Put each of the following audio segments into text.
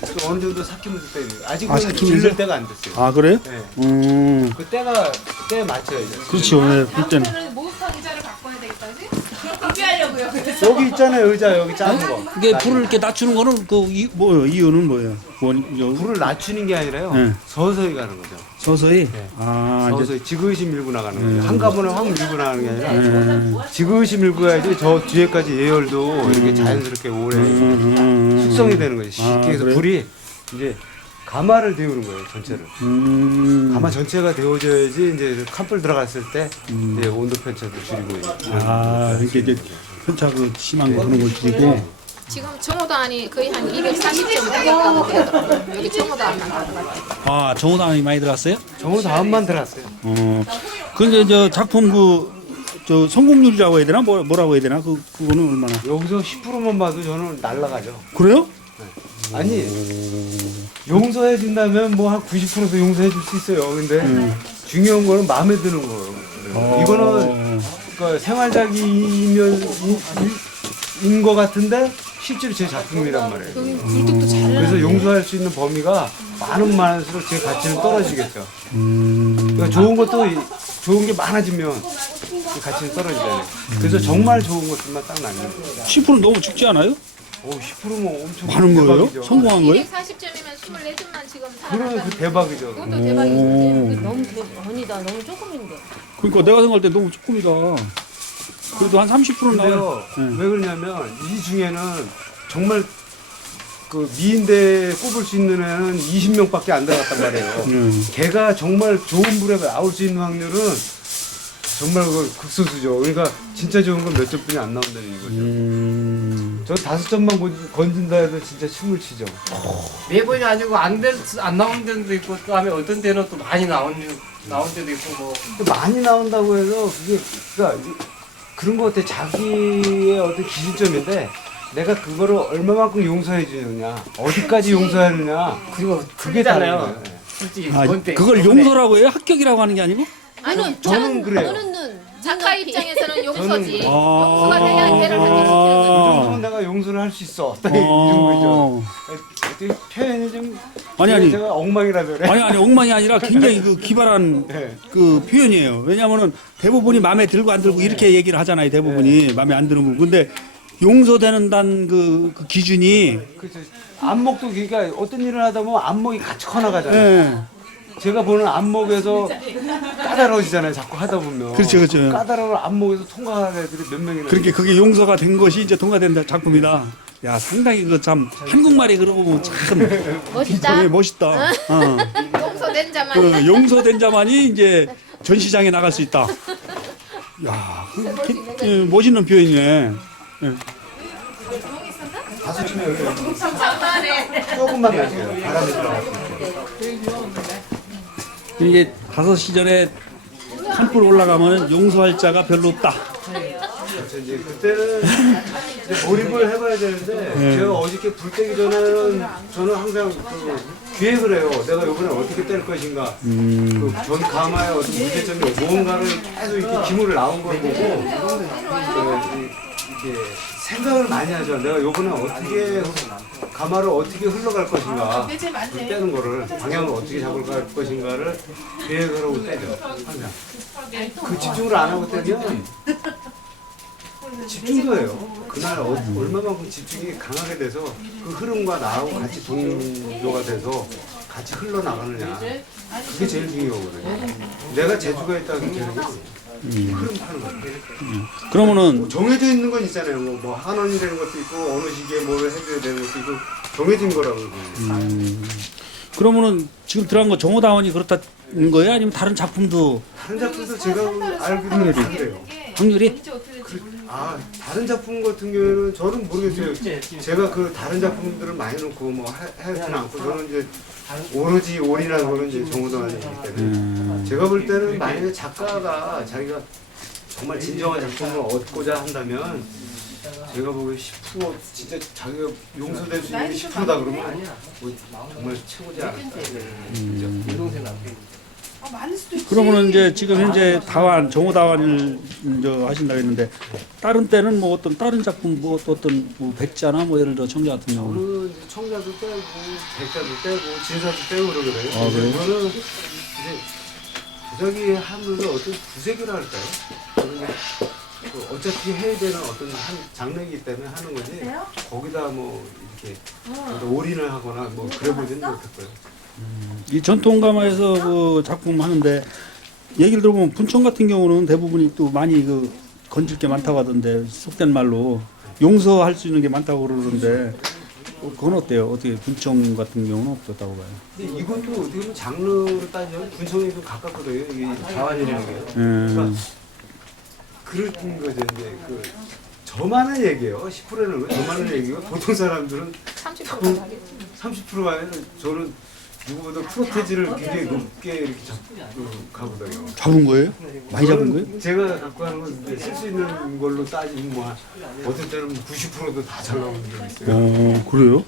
또 어느 정도 삭히면서 때려요. 아직은 삭히면서? 질릴 때가 안 됐어요. 아 그래요? 네. 그 때에 맞춰야죠. 그렇죠. 네, 그럴 때는. 그러면 몬스터 의자를 바꿔야 되겠다지? 준비하려고요. 여기 있잖아요, 의자 여기 작은 거. 이게 불을 이렇게 낮추는 거는 뭐예요? 이유는 뭐예요? 불을 낮추는 게 아니라요. 네. 서서히 가는 거죠. 서서히. 네. 아 이제. 서서히 지그시 밀고 나가는 거죠. 한꺼번에 확 밀고 나가는 게 아니라 지그시 밀고 가야지 저 뒤에까지 예열도 이렇게 자연스럽게 오래 숙성이 되는 거죠. 쉽게 해서 그래요? 불이 이제 가마를 데우는 거예요, 전체를. 가마 전체가 데워져야지 이제 칸불 들어갔을 때 이제 온도 편차도 줄이고. 아 이렇게 이제 편차가 심한 거 하는 걸 줄이고. 지금 정오단이 거의 한 240점 되겠다고 그러더라고요. 여기 정오단만 가져갔대. 아 정호당이 많이 들어갔어요? 정우 다음만 들어갔어요. 근데 저 작품 저 성공률이라고 해야 되나 뭐라고 해야 되나 그거는 얼마나? 여기서 10%만 봐도 저는 날라가죠. 그래요? 아니 용서해 준다면 뭐 한 90%도 용서해 줄 수 있어요. 근데 중요한 거는 마음에 드는 거예요. 이거는 그러니까 생활작이면 인 거 같은데 실제로 제 작품이란 말이에요. 여기 굴뚝도 잘 그래서 용서할 수 있는 범위가 많을수록 제 가치는 떨어지겠죠. 그러니까 좋은 게 많아지면 그 가치는 떨어지잖아요. 그래서 정말 좋은 것들만 딱 남는 거예요. 10% 너무 적지 않아요? 10%면 엄청 많은 거예요? 대박이죠. 성공한 거예요? 240점이면 24점만 지금 그러면 살아났다는 그 대박이죠. 그것도 대박이죠. 너무 아니다. 너무 조금인데. 그러니까 내가 생각할 때 너무 조금이다. 그래도 한 30% 나와요. 근데요, 왜 그러냐면 이 중에는 정말 그 미인대 꼽을 수 있는 애는 20명밖에 안 들어갔단 말이에요. 걔가 정말 좋은 불에 나올 수 있는 확률은 정말 그 극소수죠. 그러니까 진짜 좋은 건 몇 점뿐이 안 나온다는 거죠. 저 5점만 건진다 해도 진짜 춤을 추죠. 매번이 아니고 안 나온 데도 있고 또 하면 어떤 데는 또 많이 나온 데도 있고 뭐 근데 많이 나온다고 해서 그게 그러니까 그런 것 같아. 자기의 어떤 기준점인데 내가 그거를 얼마만큼 용서해 주느냐, 어디까지 용서하느냐, 그리고 그게 다른 틀리잖아요. 거예요. 솔직히 아, 본때 그걸 용서라고 해요? 합격이라고 하는 게 아니고? 저는 그래요. 너는 눈. 작가 입장에서는 용서지. 저는- 용서가 돼야 걔를 합격시키는 거지. 이 정도면 내가 용서를 할 수 있어. 딱 이런 거죠. 어떻게 표현이 좀 아니. 제가 엉망이라서 그래. 아니 엉망이 아니라 굉장히 그 기발한 네. 그 표현이에요. 왜냐하면은 대부분이 마음에 들고 안 들고 이렇게 얘기를 하잖아요. 대부분이 마음에 안 드는 부분. 근데 용서되는 그 기준이 그렇죠. 안목도 그러니까 어떤 일을 하다 보면 안목이 같이 커나가잖아요. 예. 제가 보는 안목에서 까다로워지잖아요. 자꾸 하다 보면. 그렇죠. 까다로운 안목에서 통과하는 애들이 몇 명이나. 그렇게 그게 용서가 된 것이 이제 통과된 작품이다. 야 상당히 그 참 한국말이 그러고 보면 참 멋있다. 되게 멋있다. 용서된 자만 그 용서된 자만이 이제 전시장에 나갈 수 있다. 야, 멋있는 표현이네. 예. 다섯 명 조금만 마세요. 바람이 들어가서. 이게 5시 전에 산불 올라가면 용서할 자가 별로 없다. 그래서 이제 그때는 이제 몰입을 해봐야 되는데 제가 어저께 불 때기 전에는 저는 항상 그 기획을 해요. 내가 이번에 어떻게 뗄 것인가. 그 전 가마의 어떤 문제점이 무언가를 계속 이렇게 기물을 나온 걸 보고 이렇게 생각을 많이 하죠. 내가 이번에 어떻게 가마를 어떻게 흘러갈 것인가. 불 떼는 거를 방향을 어떻게 잡을 것인가를 계획을 하고 떼죠. 항상. 그 집중을 안 하고 떼면 집중도예요. 그날 얼마만큼 집중이 강하게 돼서 그 흐름과 나하고 같이 동조가 돼서 같이 흘러나가느냐. 그게 제일 중요하거든요. 내가 재주가 있다고 느끼는 건 흐름 타는 거예요. 그러면은 정해져 있는 건 있잖아요. 뭐 한원이 되는 것도 있고 어느 시기에 뭘 해줘야 되는 것도 있고 정해진 거라고. 그러면은 지금 들어간 거 정호다원이 그렇다는 거예요? 아니면 다른 작품도 다른 작품도 제가 알기로는 다 그래요. 확률이? 다른 작품 같은 경우에는 저는 모르겠어요. 제가 그 다른 작품들을 많이 놓고 뭐 하지는 않고 저는 이제 오로지 올인하는 거는 이제 정우동안이기 때문에 제가 볼 때는 만약에 작가가 자기가 정말 진정한 작품을 얻고자 한다면 제가 보기에 10% 진짜 자기가 용서될 수 있는 게 10%다 그러면 뭐 정말 최고지 않을까. 동생 남편 그러면은 이제 지금 현재 다완 정호 다완을 하신다고 했는데 다른 때는 뭐 어떤 다른 작품 뭐 또 어떤 뭐 백자나 뭐 예를 들어 청자 같은 경우는 저는 이제 청자도 떼고 백자도 떼고 진사도 떼고 그러거든요. 아, 그래요? 저는 이제 도자기 하면서 어떤 구색이라 할까요? 저는 그 어차피 해야 되는 어떤 한 장르이기 때문에 하는 거지. 거기다 뭐 이렇게 올인을 하거나 뭐 그래 보지는 못했고요. 이 전통 가마에서 그 작품 하는데 얘기를 들어보면 분청 같은 경우는 대부분이 또 많이 그 건질 게 많다고 하던데 속된 말로 용서할 수 있는 게 많다고 그러는데 그건 어때요? 어떻게 분청 같은 경우는 없었다고 봐요? 근데 이것도 어떻게 보면 장르로 따지면 분청이 좀 가깝거든요. 이게 다완이라는 게요. 그러니까 그런 거죠. 이제 그 저만의 얘기예요. 10%는 저만의 얘기고 보통 사람들은 30%가 하겠지. 30%가 아니라 저는 누구보다 프로테지를 굉장히 높게 이렇게 가거든요. 잡은 거예요? 많이 잡은 거예요? 제가 갖고 하는 건 쓸 수 있는 걸로 따지면 뭐 어떤 때는 90%도 다 잘 나오는 게 있어요. 그래요?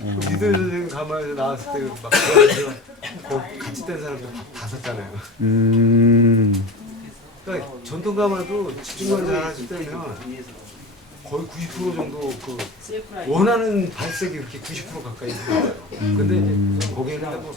니들 가마에서 나왔을 때 막 그래가지고 같이 뗀 사람들 다 샀잖아요. 그러니까 전통 가마도 집중만 잘하실 때면 거의 90% 정도 그 원하는 발색이 그렇게 90% 가까이 있어요. 근데 이제 거기에는 뭐